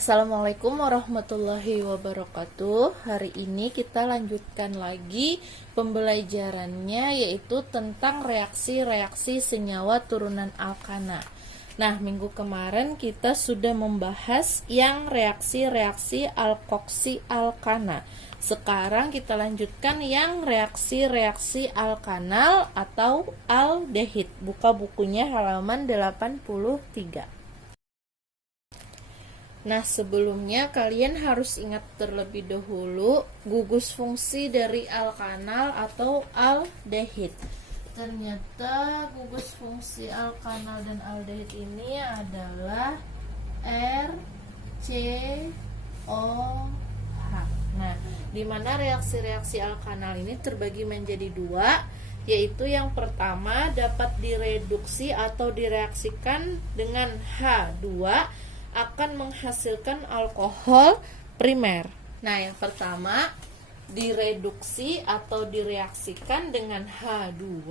Assalamualaikum warahmatullahi wabarakatuh. Hari ini kita lanjutkan lagi pembelajarannya, yaitu tentang reaksi-reaksi senyawa turunan alkana. Nah, minggu kemarin kita sudah membahas yang reaksi-reaksi alkoksi alkana. Sekarang kita lanjutkan yang reaksi-reaksi alkanal atau aldehid. Buka bukunya halaman 83. Nah, sebelumnya kalian harus ingat terlebih dahulu gugus fungsi dari alkanal atau aldehid. Ternyata gugus fungsi alkanal dan aldehid ini adalah RCOH. Nah, di mana reaksi-reaksi alkanal ini terbagi menjadi dua, yaitu yang pertama dapat direduksi atau direaksikan dengan H2 akan menghasilkan alkohol primer. Nah, yang pertama direduksi atau direaksikan dengan H2.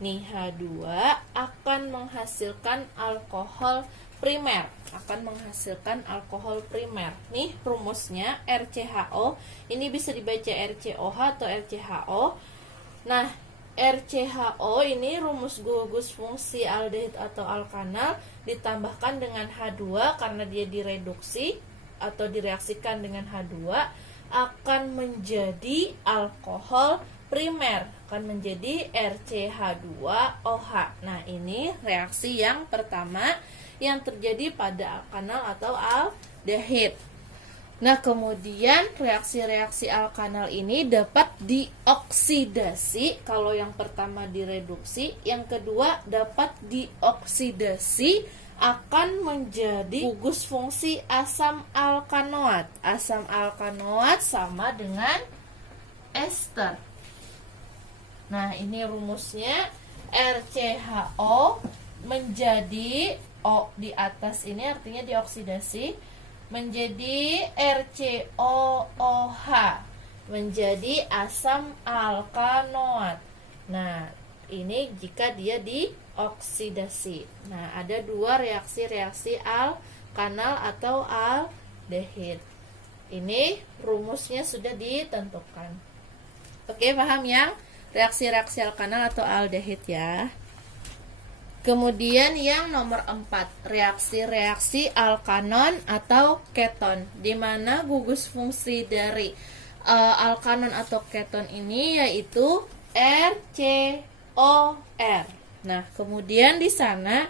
Nih, H2 akan menghasilkan alkohol primer. Nih rumusnya RCHO. Ini bisa dibaca RCOH atau RCHO. Nah, RCHO ini rumus gugus fungsi aldehid atau alkanal ditambahkan dengan H2 karena dia direduksi atau direaksikan dengan H2 akan menjadi alkohol primer, akan menjadi RCH2OH. Nah, ini reaksi yang pertama yang terjadi pada alkanal atau aldehid. Nah, kemudian reaksi-reaksi alkanal ini dapat dioksidasi. Kalau yang pertama direduksi, yang kedua dapat dioksidasi akan menjadi gugus fungsi asam alkanoat. Asam alkanoat sama dengan ester. Nah, ini rumusnya RCHO menjadi O di atas ini artinya dioksidasi menjadi RCOOH, menjadi asam alkanoat. Nah, ini jika dia dioksidasi. Nah, ada dua reaksi-reaksi alkanal atau aldehid. Ini rumusnya sudah ditentukan. Oke, paham yang reaksi-reaksi alkanal atau aldehid ya? Kemudian yang nomor 4, reaksi-reaksi alkanon atau keton, di mana gugus fungsi dari alkanon atau keton ini yaitu RCOR. Nah, kemudian di sana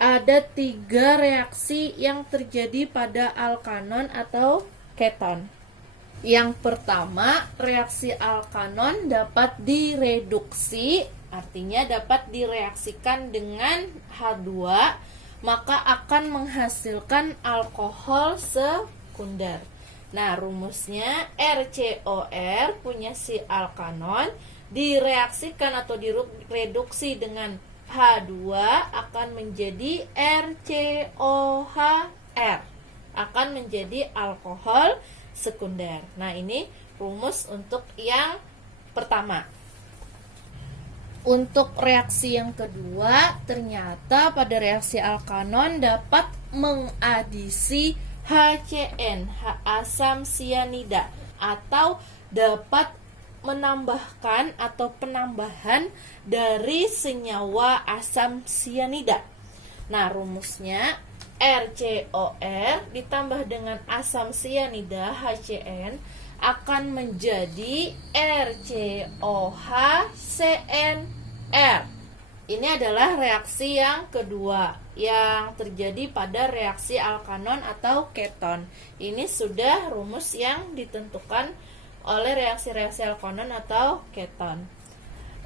ada 3 reaksi yang terjadi pada alkanon atau keton. Yang pertama, reaksi alkanon dapat direduksi, artinya dapat direaksikan dengan H2, maka akan menghasilkan alkohol sekunder. Nah, rumusnya RCOR punya si alkanon direaksikan atau direduksi dengan H2 akan menjadi RCOHR, akan menjadi alkohol sekunder. Nah, ini rumus untuk yang pertama. Untuk reaksi yang kedua, ternyata pada reaksi alkanon dapat mengadisi HCN, asam sianida, atau dapat menambahkan atau penambahan dari senyawa asam sianida. Nah, rumusnya RCOR ditambah dengan asam sianida HCN akan menjadi RCOHCnR. Ini adalah reaksi yang kedua yang terjadi pada reaksi alkanon atau keton. Ini sudah rumus yang ditentukan oleh reaksi-reaksi alkanon atau keton.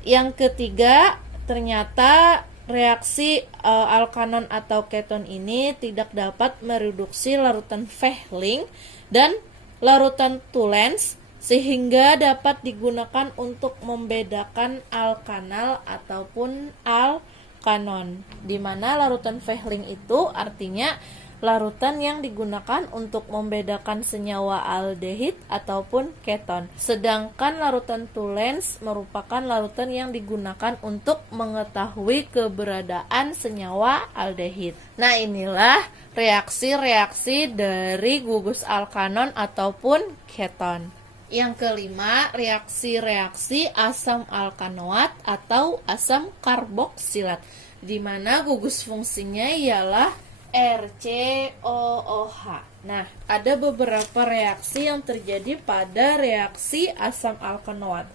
Yang ketiga, ternyata reaksi alkanon atau keton ini tidak dapat mereduksi larutan Fehling dan larutan Toulens sehingga dapat digunakan untuk membedakan alkanal ataupun alkanon. Di mana larutan Fehling itu artinya larutan yang digunakan untuk membedakan senyawa aldehid ataupun keton. Sedangkan larutan Toulens merupakan larutan yang digunakan untuk mengetahui keberadaan senyawa aldehid. Nah, inilah reaksi-reaksi dari gugus alkanon ataupun keton. Yang kelima, reaksi-reaksi asam alkanoat atau asam karboksilat, di mana gugus fungsinya ialah RCOOH. Nah, ada beberapa reaksi yang terjadi pada reaksi asam alkanoat.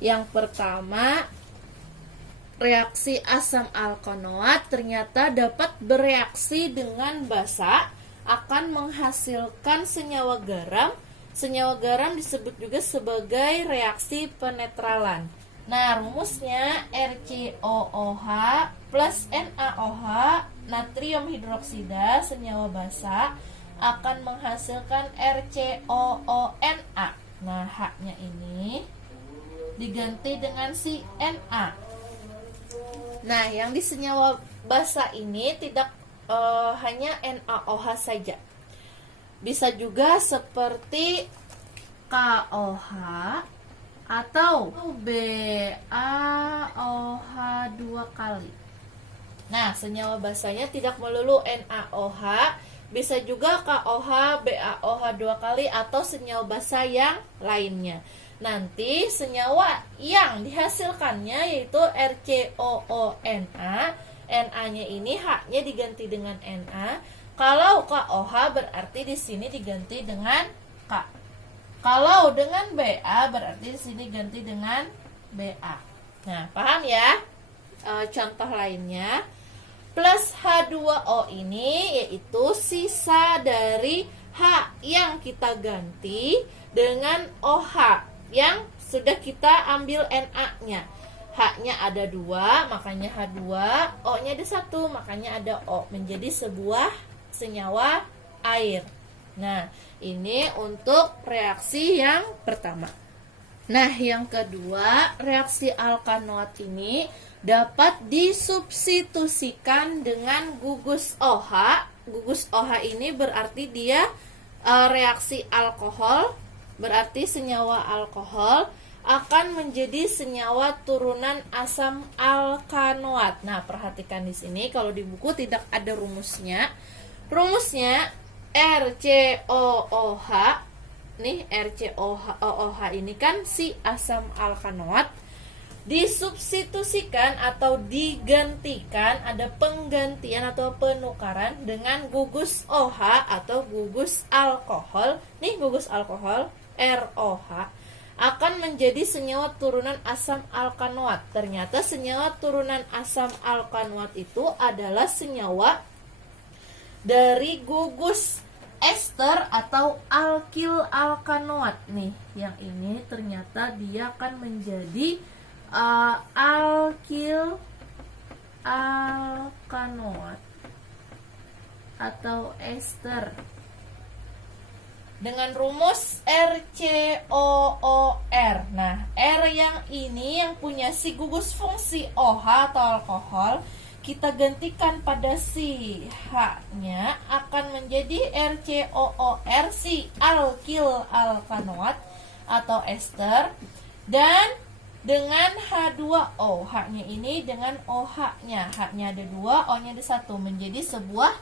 Yang pertama, reaksi asam alkanoat ternyata dapat bereaksi dengan basa akan menghasilkan senyawa garam. Senyawa garam disebut juga sebagai reaksi penetralan. Nah, rumusnya RCOOH plus NaOH, natrium hidroksida, senyawa basa, akan menghasilkan RCOONa. Nah, H-nya ini diganti dengan si Na. Nah, yang di senyawa basa ini tidak hanya NaOH saja. Bisa juga seperti KOH atau BaOH 2 kali. Nah, senyawa basanya tidak melulu NaOH, bisa juga KOH, BaOH 2 kali atau senyawa basa yang lainnya. Nanti senyawa yang dihasilkannya yaitu RCOONa, Na-nya ini H-nya diganti dengan Na. Kalau KOH berarti di sini diganti dengan K. Kalau dengan Ba berarti di sini ganti dengan Ba. Nah, paham ya? Contoh lainnya, plus H2O ini yaitu sisa dari H yang kita ganti dengan OH yang sudah kita ambil Na-nya. H-nya ada 2, makanya H2, O-nya ada 1, makanya ada O, menjadi sebuah senyawa air. Nah, ini untuk reaksi yang pertama. Nah, yang kedua, reaksi alkanoat ini dapat disubstitusikan dengan gugus OH. Gugus OH ini berarti dia reaksi alkohol, berarti senyawa alkohol akan menjadi senyawa turunan asam alkanoat. Nah, perhatikan di sini kalau di buku tidak ada rumusnya. Rumusnya RCOOH. Nih, RCOOH ini kan si asam alkanoat disubstitusikan atau digantikan, ada penggantian atau penukaran dengan gugus OH atau gugus alkohol. Nih, gugus alkohol ROH akan menjadi senyawa turunan asam alkanoat. Ternyata senyawa turunan asam alkanoat itu adalah senyawa dari gugus ester atau alkil alkanoat. Nih, yang ini ternyata dia akan menjadi alkil alkanoat atau ester dengan rumus RCOOR. Nah, R yang ini yang punya si gugus fungsi OH atau alkohol, kita gantikan pada si H-nya akan menjadi RCOOR, si alkil alkanoat atau ester, dan dengan H2O, H-nya ini dengan OH-nya, H-nya ada 2, O-nya ada 1, menjadi sebuah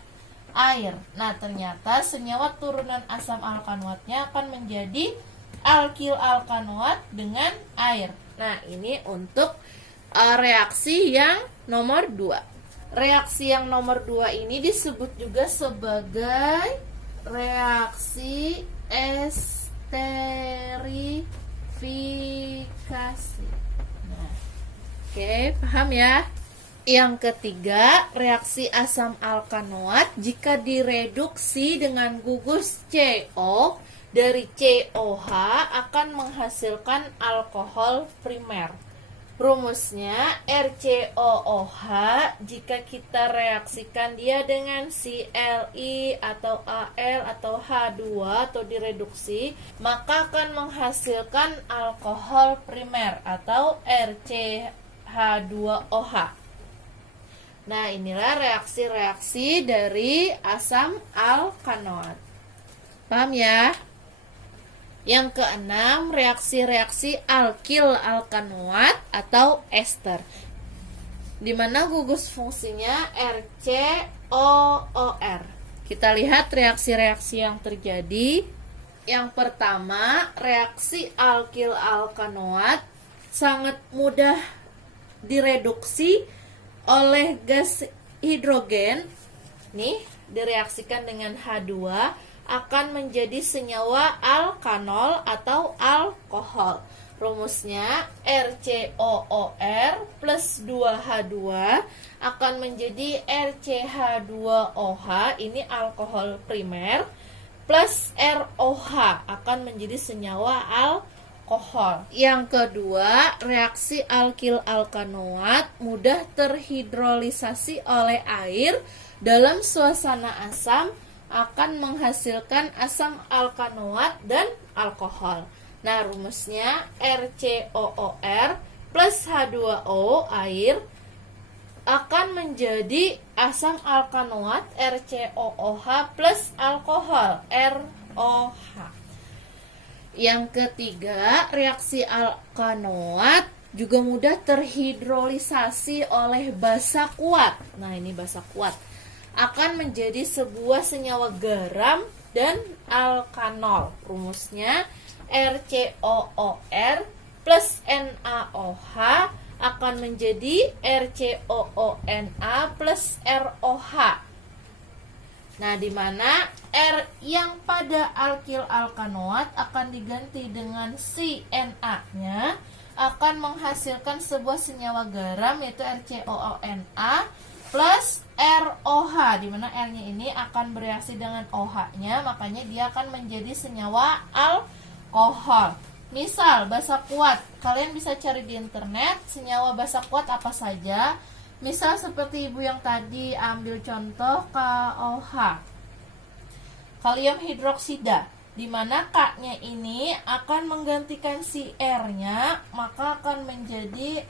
air. Nah, ternyata senyawa turunan asam alkanoatnya akan menjadi alkil alkanoat dengan air. Nah, ini untuk reaksi yang nomor 2. Reaksi yang nomor 2 ini disebut juga sebagai reaksi esterifikasi. Nah, oke, paham ya? Yang ketiga, reaksi asam alkanoat jika direduksi dengan gugus CO dari COH akan menghasilkan alkohol primer. Rumusnya RCOOH jika kita reaksikan dia dengan CLI atau AL atau H2 atau direduksi, maka akan menghasilkan alkohol primer atau RCH2OH. Nah, inilah reaksi-reaksi dari asam alkanoat. Paham ya? Yang keenam, reaksi-reaksi alkil alkanoat atau ester, di mana gugus fungsinya RCOOR. Kita lihat reaksi-reaksi yang terjadi. Yang pertama, reaksi alkil alkanoat sangat mudah direduksi oleh gas hidrogen. Nih, direaksikan dengan H2 akan menjadi senyawa alkanol atau alkohol. Rumusnya RCOOR plus 2H2 akan menjadi RCH2OH, ini alkohol primer, plus ROH akan menjadi senyawa alkohol. Yang kedua, reaksi alkil alkanoat mudah terhidrolisasi oleh air dalam suasana asam, akan menghasilkan asam alkanoat dan alkohol. Nah, rumusnya RCOOR plus H2O air akan menjadi asam alkanoat RCOOH plus alkohol ROH. Yang ketiga, reaksi alkanoat juga mudah terhidrolisasi oleh basa kuat. Nah, ini basa kuat akan menjadi sebuah senyawa garam dan alkanol. Rumusnya RCOOR plus NaOH akan menjadi RCOONA plus ROH. Nah, di mana R yang pada alkil alkanoat akan diganti dengan CNA-nya akan menghasilkan sebuah senyawa garam yaitu RCOONA plus ROH, di mana R-nya ini akan bereaksi dengan OH-nya, makanya dia akan menjadi senyawa alkohol. Misal basa kuat, kalian bisa cari di internet senyawa basa kuat apa saja. Misal seperti ibu yang tadi ambil contoh KOH, kalium hidroksida, di mana K-nya ini akan menggantikan si R-nya, maka akan menjadi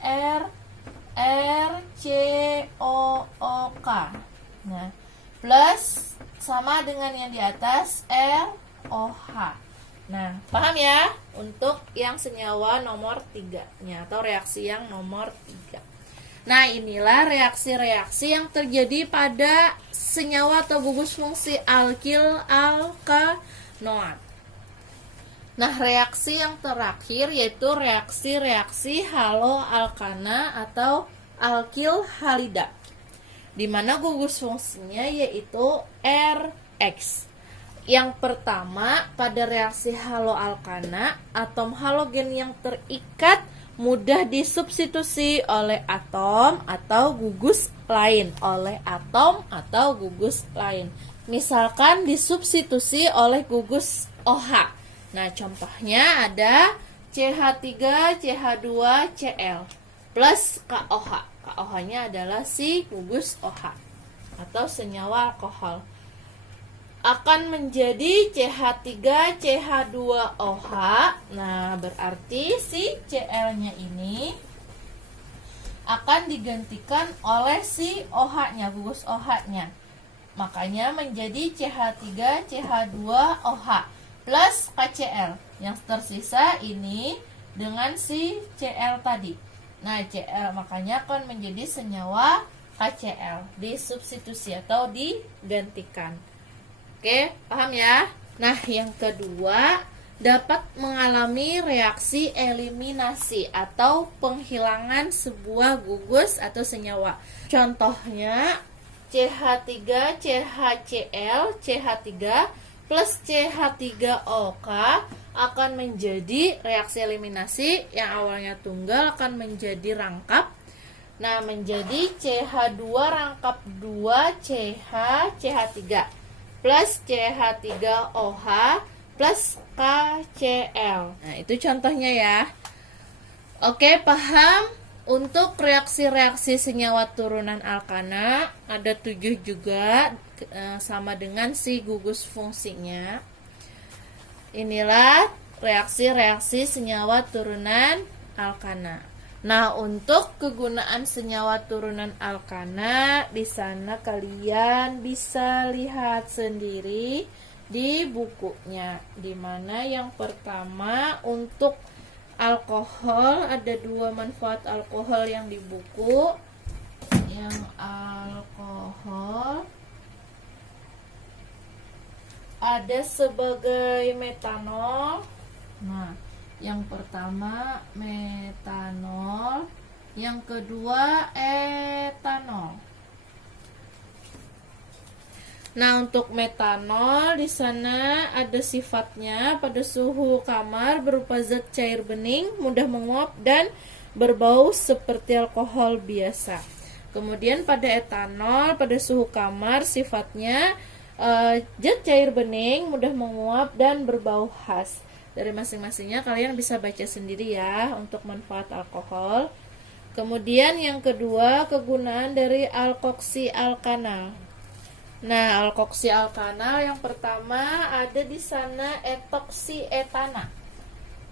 RCOOK. Nah, plus sama dengan yang di atas ROH. Nah, paham ya? Untuk yang senyawa nomor 3-nya atau reaksi yang nomor 3. Nah, inilah reaksi-reaksi yang terjadi pada senyawa atau gugus fungsi alkil alkanoat. Nah, reaksi yang terakhir yaitu reaksi-reaksi haloalkana atau alkil halida, di mana gugus fungsinya yaitu RX. Yang pertama, pada reaksi haloalkana, atom halogen yang terikat mudah disubstitusi oleh atom atau gugus lain, Misalkan disubstitusi oleh gugus OH. Nah, contohnya ada CH3, CH2, Cl plus KOH. KOH-nya adalah si gugus OH atau senyawa alkohol. Akan menjadi CH3, CH2OH. Nah, berarti si Cl-nya ini akan digantikan oleh si OH-nya, gugus OH-nya. Makanya menjadi CH3, CH2OH plus KCl. Yang tersisa ini dengan si Cl tadi. Nah, Cl makanya akan menjadi senyawa KCl, disubstitusi atau digantikan. Oke, paham ya? Nah, yang kedua, dapat mengalami reaksi eliminasi atau penghilangan sebuah gugus atau senyawa. Contohnya CH3, CHCl, CH3 plus CH3OK akan menjadi reaksi eliminasi yang awalnya tunggal akan menjadi rangkap. Nah, menjadi CH2 rangkap 2 CH3 plus CH3OH plus KCl. Nah, itu contohnya ya. Oke, paham? Untuk reaksi-reaksi senyawa turunan alkana ada 7 juga, sama dengan si gugus fungsinya. Inilah reaksi-reaksi senyawa turunan alkana. Nah, untuk kegunaan senyawa turunan alkana, di sana kalian bisa lihat sendiri di bukunya. Dimana yang pertama untuk alkohol, ada 2 manfaat alkohol yang di buku. Yang alkohol ada sebagai metanol. Nah, yang pertama metanol, yang kedua etanol. Nah, untuk metanol di sana ada sifatnya pada suhu kamar berupa zat cair bening, mudah menguap dan berbau seperti alkohol biasa. Kemudian pada etanol pada suhu kamar sifatnya zat cair bening, mudah menguap dan berbau khas. Dari masing-masingnya kalian bisa baca sendiri ya untuk manfaat alkohol. Kemudian yang kedua, kegunaan dari alkoksi alkanal. Nah, alkoksi alkanal yang pertama ada di sana etoksi etana.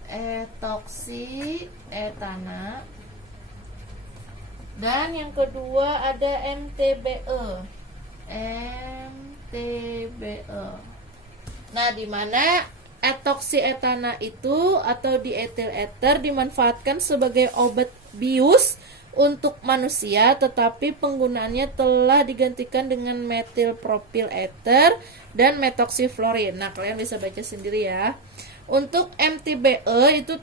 Etoksi etana. Dan yang kedua ada MTBE. MTBE. Nah, di mana etoksi etana itu atau dietil ether dimanfaatkan sebagai obat bius untuk manusia, tetapi penggunaannya telah digantikan dengan metil propil ether dan metoksiflorin. Nah, kalian bisa baca sendiri ya. Untuk MTBE itu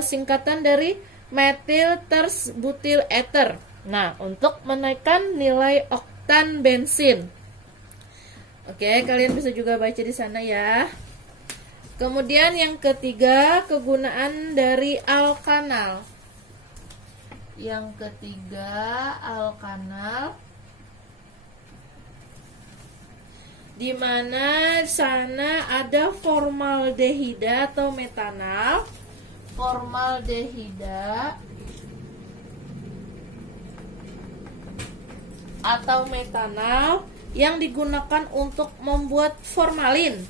singkatan dari metil tersbutil ether. Nah, untuk menaikkan nilai oktan bensin. Oke, kalian bisa juga baca di sana ya. Kemudian yang ketiga, kegunaan dari alkanal. Yang ketiga, alkanal. Di mana sana ada formaldehida atau metanal. Formaldehida atau metanal yang digunakan untuk membuat formalin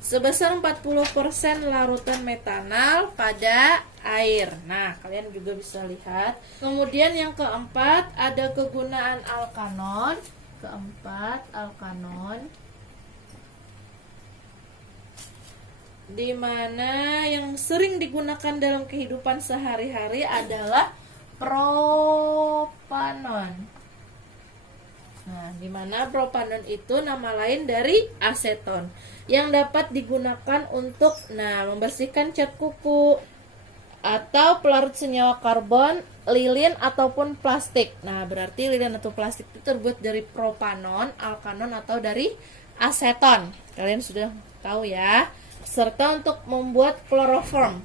sebesar 40% larutan metanal pada air. Nah, kalian juga bisa lihat. Kemudian yang keempat ada kegunaan alkanon. Keempat, alkanon. Di mana yang sering digunakan dalam kehidupan sehari-hari adalah propanon. Nah, di mana propanon itu nama lain dari aseton yang dapat digunakan untuk membersihkan cat kuku atau pelarut senyawa karbon, lilin ataupun plastik. Nah, berarti lilin atau plastik itu terbuat dari propanon, alkanon atau dari aseton. Kalian sudah tahu ya. Serta untuk membuat kloroform.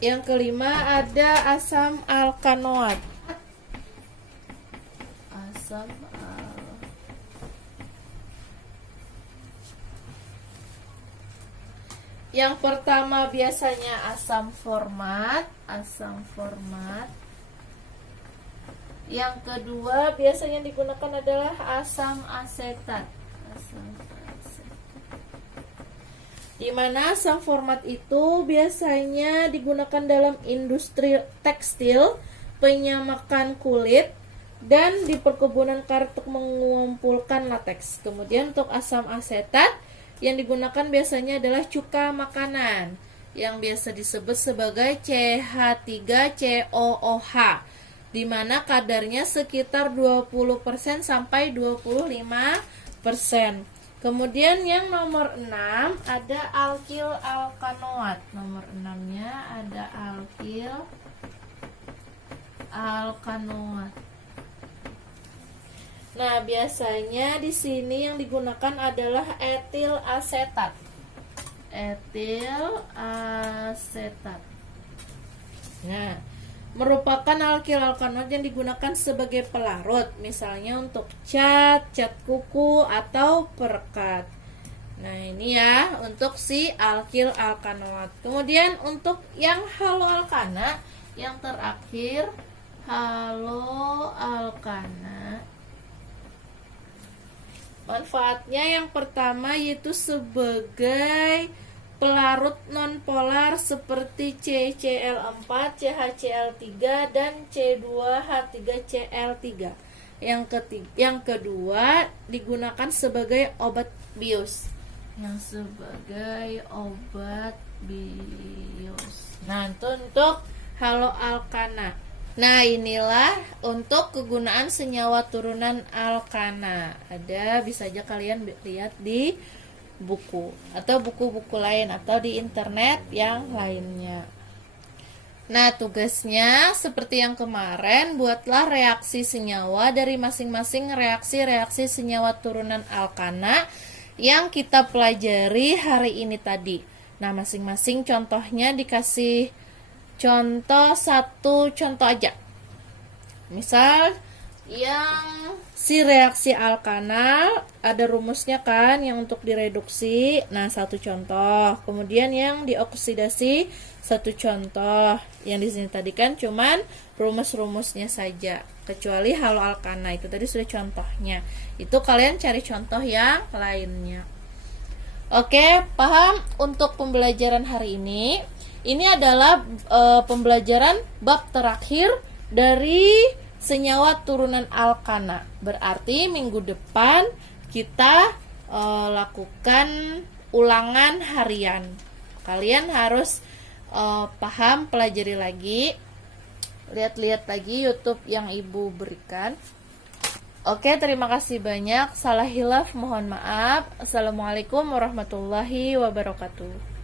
Yang kelima ada asam alkanoat. Yang pertama biasanya asam format. Yang kedua biasanya digunakan adalah asam asetat. Di mana asam format itu biasanya digunakan dalam industri tekstil, penyamakan kulit, dan di perkebunan karet untuk mengumpulkan lateks. Kemudian untuk asam asetat yang digunakan biasanya adalah cuka makanan yang biasa disebut sebagai CH3COOH, di mana kadarnya sekitar 20% sampai 25%. Kemudian yang nomor 6 ada alkil alkanoat. Nomor 6-nya ada alkil alkanoat. Nah, biasanya di sini yang digunakan adalah etil asetat. Etil asetat. Nah, merupakan alkil alkanoat yang digunakan sebagai pelarut, misalnya untuk cat kuku atau perekat. Nah, ini ya untuk si alkil alkanoat. Kemudian untuk yang haloalkana, yang terakhir haloalkana. Manfaatnya yang pertama yaitu sebagai pelarut nonpolar seperti CCl4, CHCl3, dan C2H3Cl3. Yang kedua digunakan sebagai obat bius. Nah, itu untuk haloalkana. Nah, inilah untuk kegunaan senyawa turunan alkana. Bisa aja kalian lihat di buku atau buku-buku lain atau di internet yang lainnya. Nah, tugasnya seperti yang kemarin, buatlah reaksi senyawa dari masing-masing reaksi-reaksi senyawa turunan alkana yang kita pelajari hari ini tadi. Nah, masing-masing contohnya dikasih satu contoh aja. Misal yang si reaksi alkanal ada rumusnya kan yang untuk direduksi. Nah, satu contoh. Kemudian yang dioksidasi satu contoh. Yang di sini tadi kan cuman rumus-rumusnya saja. Kecuali haloalkana itu tadi sudah contohnya. Itu kalian cari contoh yang lainnya. Oke, paham untuk pembelajaran hari ini? Ini adalah pembelajaran bab terakhir dari senyawa turunan alkana. Berarti minggu depan kita lakukan ulangan harian. Kalian harus paham, pelajari lagi, lihat-lihat lagi YouTube yang Ibu berikan. Oke, terima kasih banyak. Salah hilaf mohon maaf. Assalamualaikum warahmatullahi wabarakatuh.